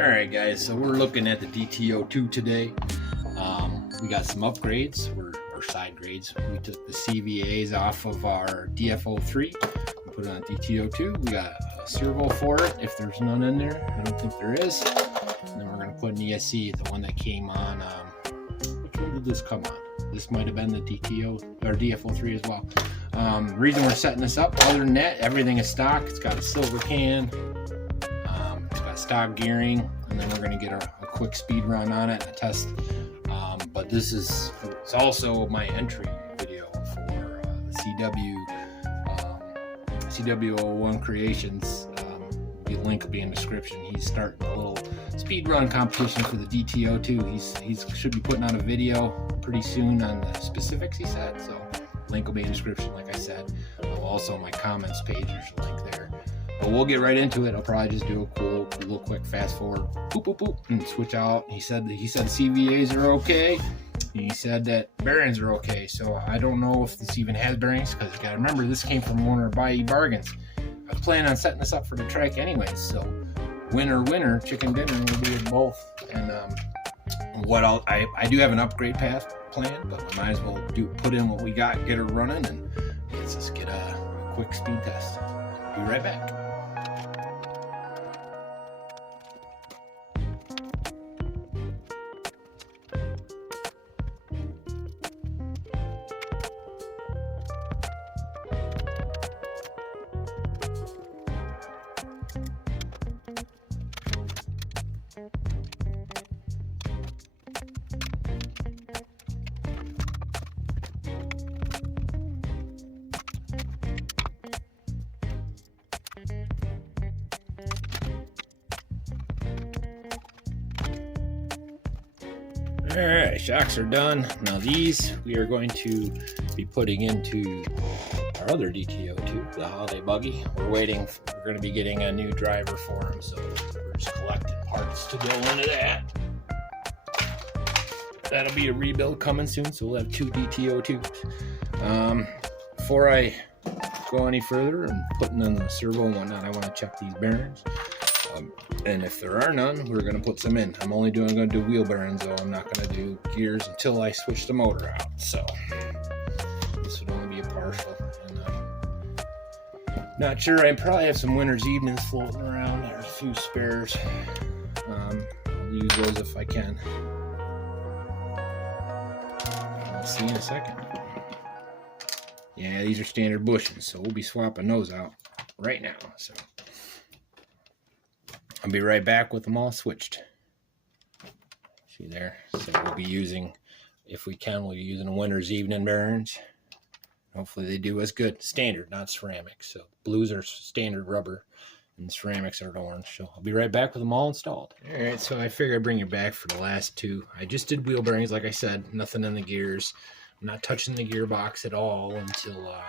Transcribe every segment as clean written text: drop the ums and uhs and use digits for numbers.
Alright guys, so we're looking at the DT02 today. We got some upgrades, or side grades. We took the CVAs off of our DF03 and put it on DT02. We got a servo for it, if there's none in there. I don't think there is. And then we're going to put an ESC, the one that came on, which one did this come on? This might have been the DF03 as well. The reason we're setting this up, other than that, everything is stock. It's got a silver can, it's got stock gearing, and then we're going to get a quick speed run on it and a test. But this is, it's also my entry video for CW 01 Creations. The link will be in the description. He's starting a little speed run competition for the DT02. He's should be putting out a video pretty soon on the specifics, he said. So link will be in the description, like I said. Also my comments page, there's a link there. But we'll get right into it. I'll probably just do a little quick fast forward, boop, boop, boop, and switch out. He said CVAs are okay. He said that bearings are okay. So I don't know if this even has bearings, because you gotta remember this came from one of our Bayou bargains. I was planning on setting this up for the track anyways. So winner, chicken dinner, we'll do it both. And I do have an upgrade path plan, but we might as well put in what we got, get her running, and let's just get a quick speed test. Be right back. Alright, shocks are done. Now these we are going to be putting into our other DT02, the holiday buggy. We're going to be getting a new driver for him, so we're just collecting parts to go into that. That'll be a rebuild coming soon, so we'll have 2 DT02s. Before I go any further and putting in the servo and whatnot, I want to check these bearings. And if there are none, we're going to put some in. I'm only going to do wheel bearings, though. I'm not going to do gears until I switch the motor out. So this would only be a partial. And, not sure. I probably have some winter's evenings floating around. There's a few spares. I'll use those if I can. I'll see you in a second. Yeah, these are standard bushings, so we'll be swapping those out right now. So I'll be right back with them all switched. See there? So we'll be using, if we can, we'll be using winter's evening bearings. Hopefully they do as good. Standard, not ceramic. So blues are standard rubber and the ceramics are orange. So I'll be right back with them all installed. Alright, so I figured I'd bring you back for the last 2. I just did wheel bearings, like I said. Nothing in the gears. I'm not touching the gearbox at all until I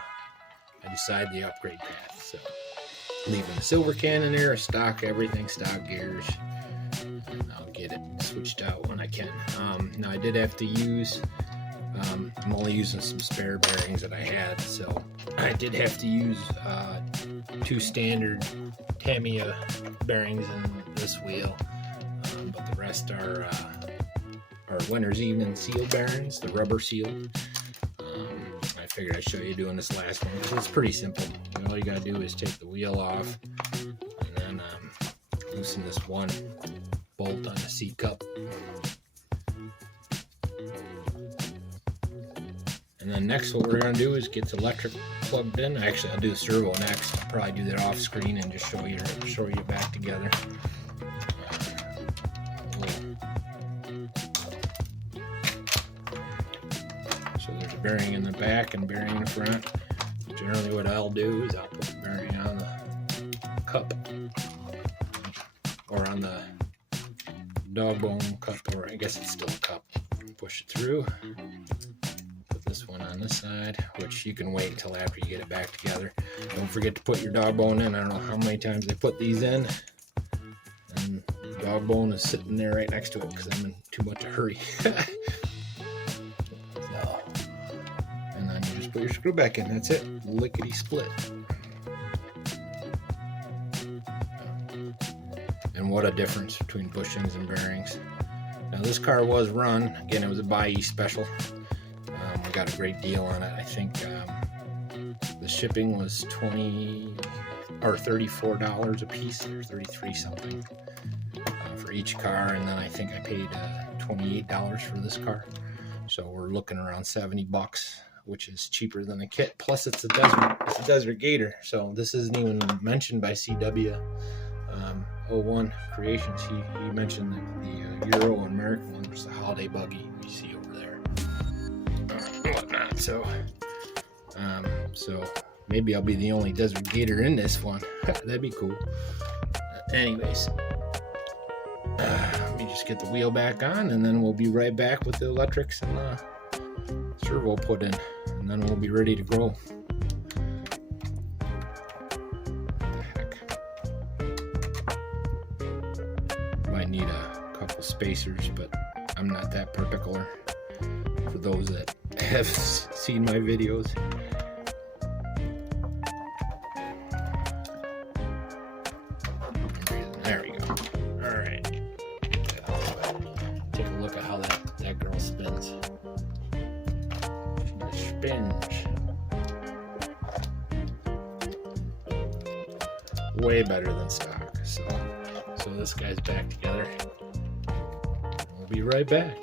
decide the upgrade path. So leaving the silver can in there, stock everything, stock gears. I'll get it switched out when I can. Now I did have to use, I'm only using some spare bearings that I had, so I did have to use 2 standard Tamiya bearings in this wheel, but the rest are winter's evening seal bearings, the rubber seal. I figured I'd show you doing this last one because it's pretty simple. All you gotta do is take the wheel off and then loosen this one bolt on the seat cup. And then next what we're gonna do is get the electric plugged in. Actually, I'll do the servo next. I'll probably do that off screen and just show you back together. So there's a bearing in the back and bearing in the front. Generally what I'll do is I'll put the bearing on the cup or on the dog bone cup, or I guess it's still a cup. Push it through. Put this one on this side, which you can wait until after you get it back together. Don't forget to put your dog bone in. I don't know how many times I put these in. And the dog bone is sitting there right next to it because I'm in too much of a hurry. And then you just put your screw back in. That's it. Lickety split. And what a difference between bushings and bearings. Now this car was run, again it was a buy special. I got a great deal on it. I think the shipping was $20 or $34 a piece, or 33 something for each car, and then I think I paid $28 for this car. So we're looking around 70 bucks, which is cheaper than the kit. Plus it's a desert Gator, so this isn't even mentioned by CW. 01 Creations, he mentioned the Euro and American one, which is the holiday buggy you see over there and whatnot. So so maybe I'll be the only desert Gator in this one. That'd be cool. Anyways, let me just get the wheel back on, and then we'll be right back with the electrics and servo put in, and then we'll be ready to go. Might need a couple spacers, but I'm not that particular for those that have seen my videos. There we go. All right. Take a look at how that girl spins. Spins. Way better than stock. So this guy's back together. We'll be right back.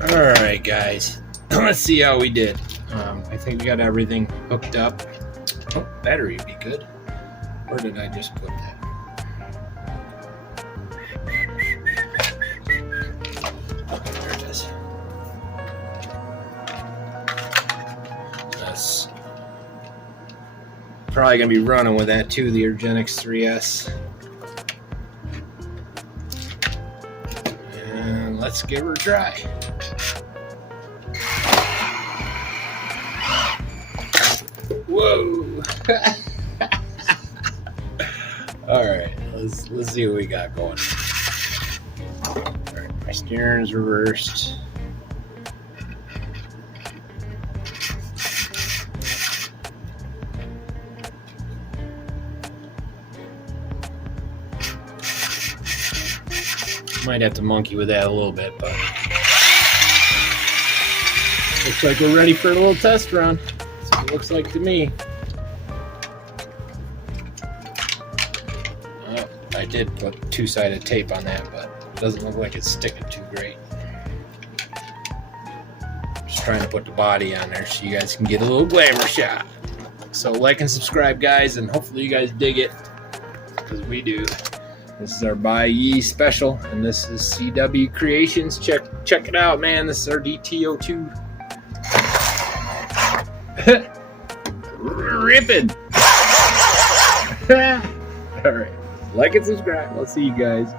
All right, guys. Let's see how we did. I think we got everything hooked up. Oh, battery would be good. Where did I just put that? Oh, there it is. That's probably gonna be running with that too, the URGENEX 3S. And let's give her a try. Whoa! All right, let's see what we got going. All right, my steering's reversed. Might have to monkey with that a little bit, but looks like we're ready for a little test run. That's what it looks like to me. I did put two-sided tape on that, but it doesn't look like it's sticking too great. Just trying to put the body on there so you guys can get a little glamour shot. So like and subscribe, guys, and hopefully you guys dig it, because we do. This is our buy special, and this is CW Creations. Check it out, man. This is our DT02. Ripping. All right. Like and subscribe. I'll see you guys.